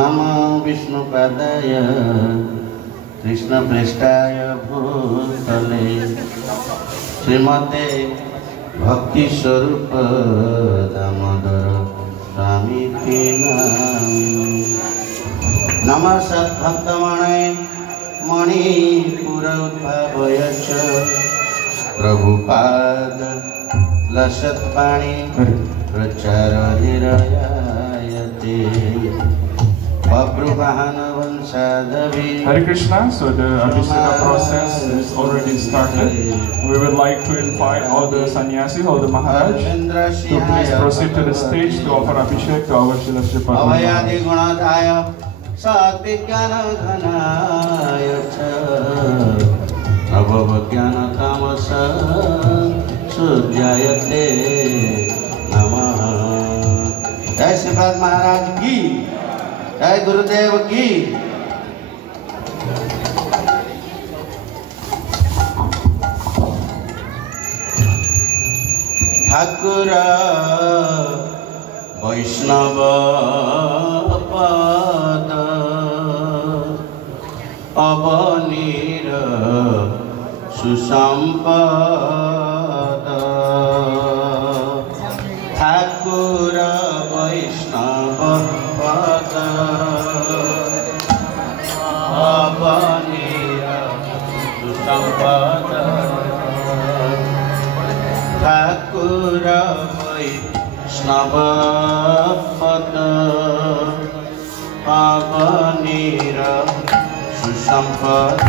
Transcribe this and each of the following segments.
नमो विष्णुपादाय कृष्णप्रेष्ठाय भूतले श्रीमते भक्ति स्वरूप दामोदर स्वामी नमः सद्भक्तमणे मणिपुर उद्भावय च प्रभुपाद लसत्पाणि प्रचार निरयायते Hare Krishna. So the Abhisheka process is already started. We would like to invite all the sannyasis, all the Maharaj, to please proceed to the stage to offer Abhishek to our Srila Sripad. जय श्रीपाद महाराज की, जय गुरुदेव की। ठाकुर वैष्णव पद अवनीर सुसंपद ठाकुर वैष्णव पद अवनीर सुसंपद ठाकुर वैष्णव पद अवनीर सुसंपद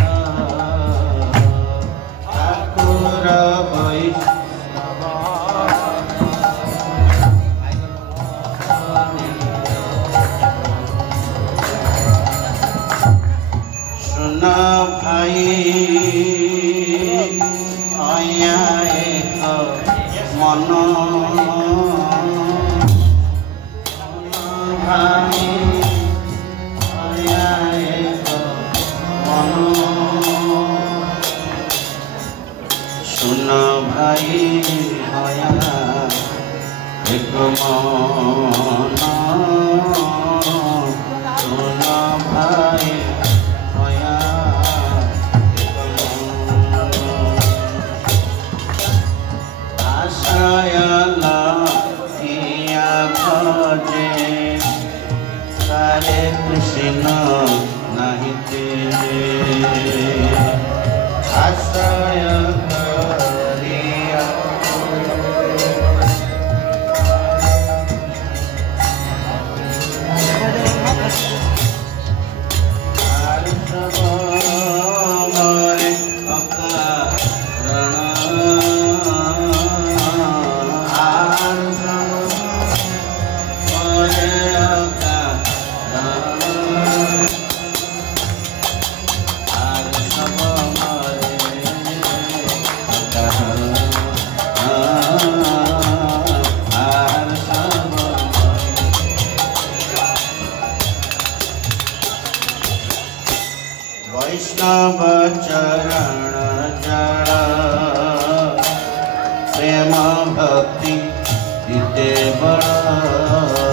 ठाकुर भाई आया एक मन भाई आया एक मन सुन भाई आया एक मन सुन भाई कृष्ण नहीं तेरे आश्रय करिया वैष्णव चरण जड़ प्रेम भक्ति इते बड़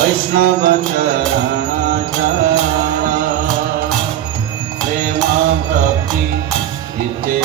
वैष्णव चरण जड़ प्रेम भक्ति इते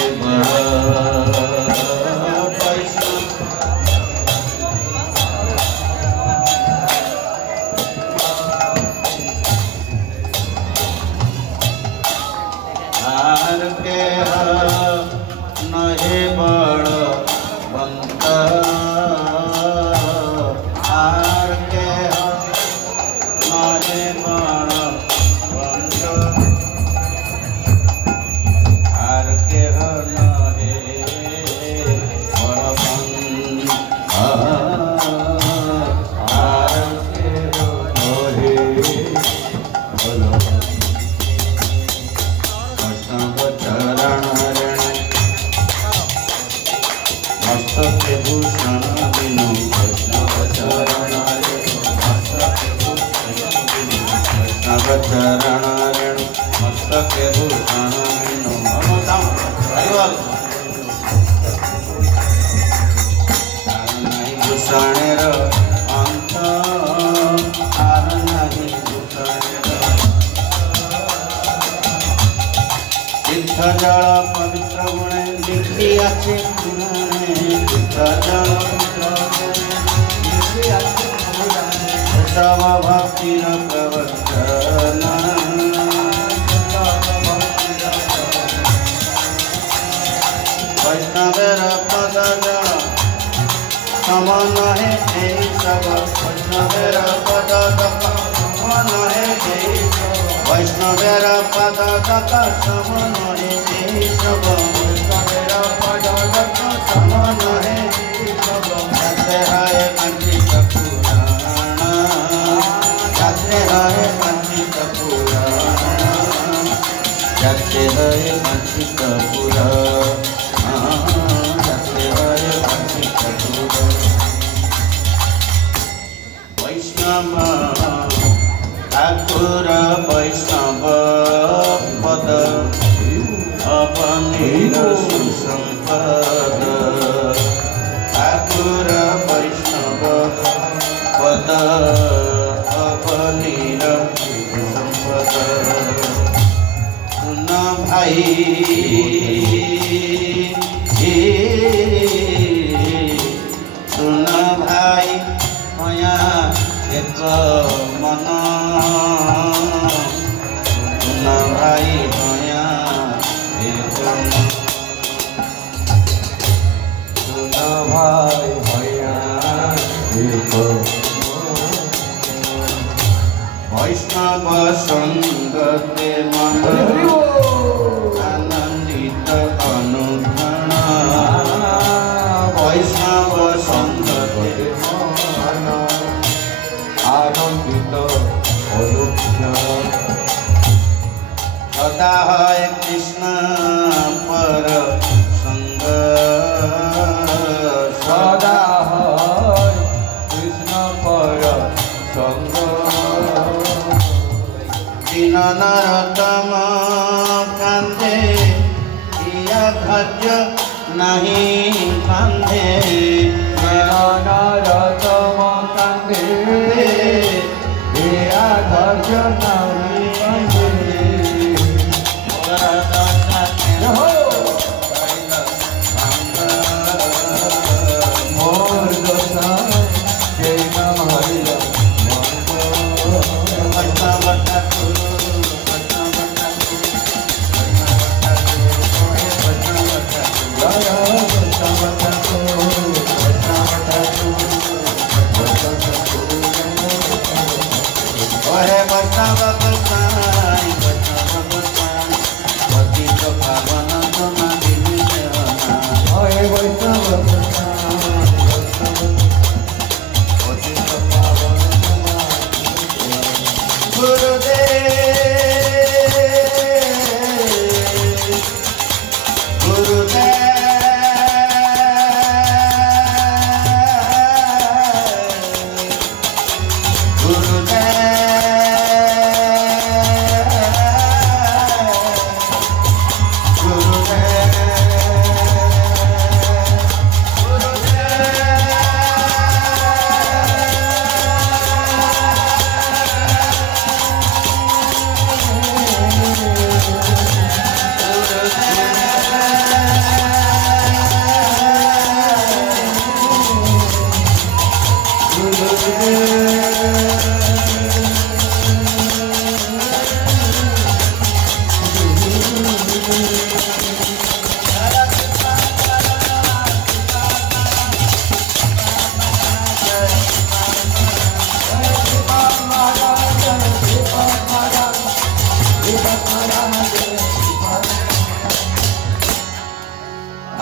चरण के भूषण मीनू नहीं भूषण अंत आर नहीं तीर्थ जल पवित्र गुणे लिखी आछे तीर्थ जल सब भक्तिर प्रवर्तन वैष्णवेर पद जल समान है सब वैष्णवेर पद समान है वैष्णवेर पद समान है सब वैष्णवेर पद समान है सब जाते है कंचित पुराण जाते है कंचित पुराण जाते है कंचित पुराण जाते है कंचित पुराण वैष्णव ठाकुर वैष्णव पद अपनीर सुसंपद ठाकुर वैष्णव पद अपनीर सुसंपद सुन भाई सुन भाई मया एक मन सुन भाई मया एक मन सुन भाई मया एक वैष्णव संगते मन आनंदित अनुक्षण वैष्णव संगते मन आनंदित अनुक्षण सदा है कृष्ण पर संग सदा है कृष्ण पर संग दीन नरोत्तम कांधे किया धैर्य नहीं कांधे दीन नरोत्तम कांधे किया धैर्य नहीं कांधे मोर दशा जय नम हरि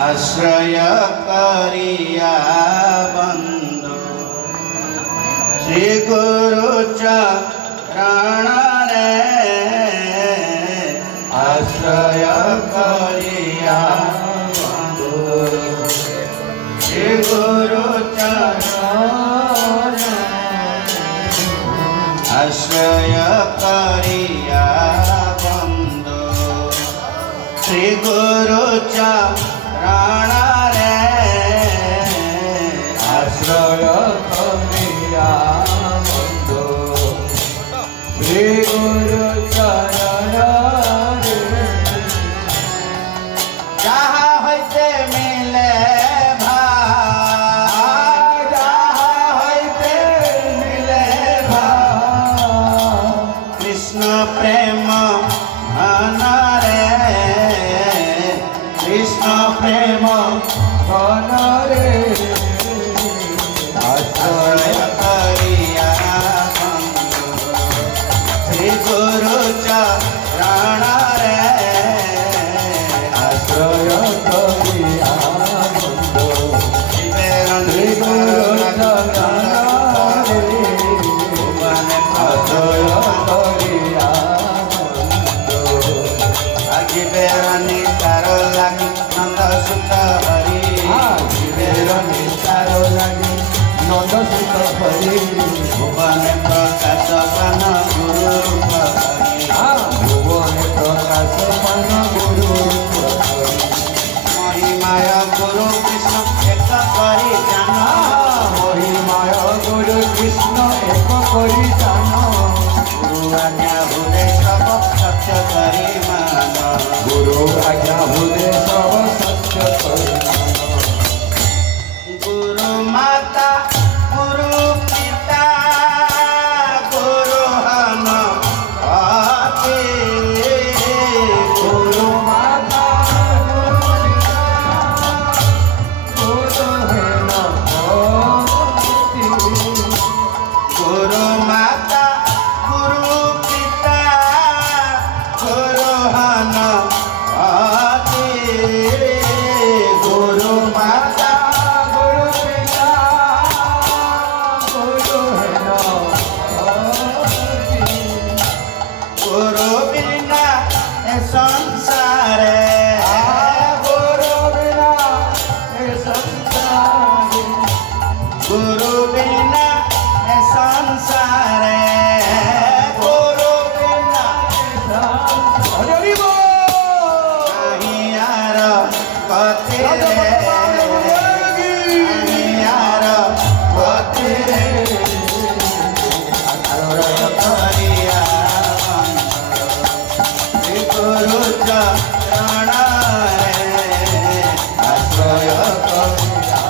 आश्रय करिया बंधु श्री गुरु चरण रे आश्रय करिया बंधु श्री गुरु चरण आश्रय करिया बंधु श्री गुरु चरण रे आश्रय करिया बंधु श्री गुरु चरण रे जहाँ होते मिले भाई जहाँ होते मिले भाई कृष्ण प्रेम घन रे कृष्ण प्रेम घन रे आश्रय करिया बंधु श्री गुरु चरण रे आश्रय करिया बंधु श्री गुरु चरण रे आश्रय करिया बंधु जीवेरनी तारो लागी नंद सुत हरि जीवेरनी तारो लागी नंद सुत हरि भुवन प्रकाश पान गुरु रूप हरि भुवन प्रकाश पान गुरु रूप हरि महिमाय गुरु कृष्ण एक करि जान महिमाय गुरु कृष्ण एक करि जान गुरु आज्ञा हुए सब सत्य करि मान गुरु आज्ञा हुए सब सत्य करि गुरु माता गुरु पिता गुरु हन अति गुरु माता गुरु पिता गुरु हेन गुरु माता गुरु पिता गुरु हन अति गुरु माता गुरु पिता गुरु हेन गुरु बिना ए संसारे गुरु बिना ए संसार गुरु बिना ए संसारे गुरु बिना हरि बोल नहीं यार कते रे नहीं यार कते रे आश्रय करिया श्री गुरु चरण रे आश्रय करिया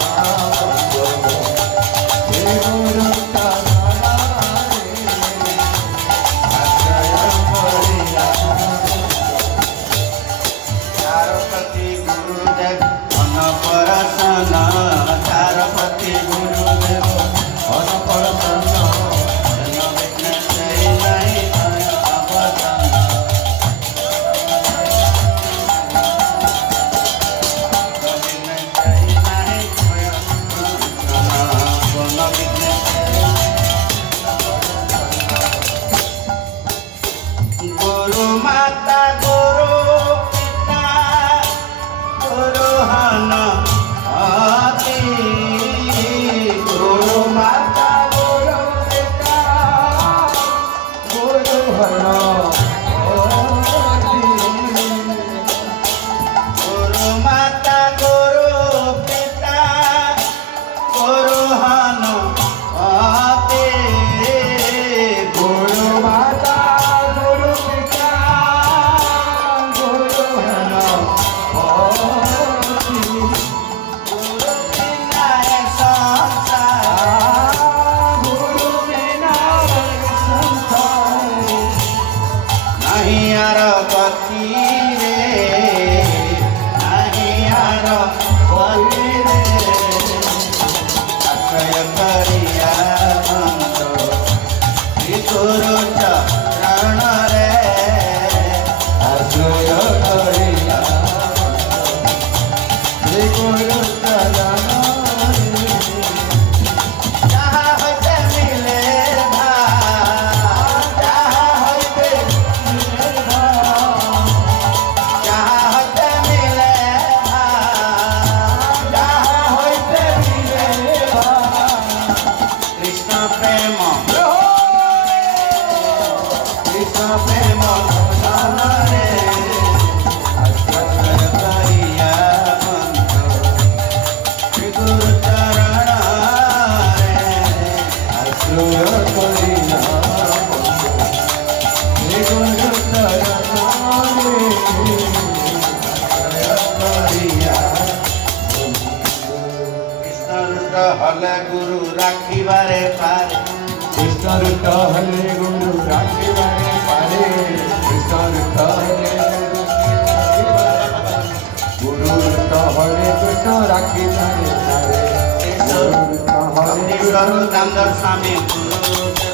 हले गुरु राखी बारे पारे कृष्ण रूप हले गुरु राखी बारे पारे कृष्ण रूप हले गुरु रूप हले कृष्ण राखी बारे पारे ईश्वर दामोदर स्वामी गुरु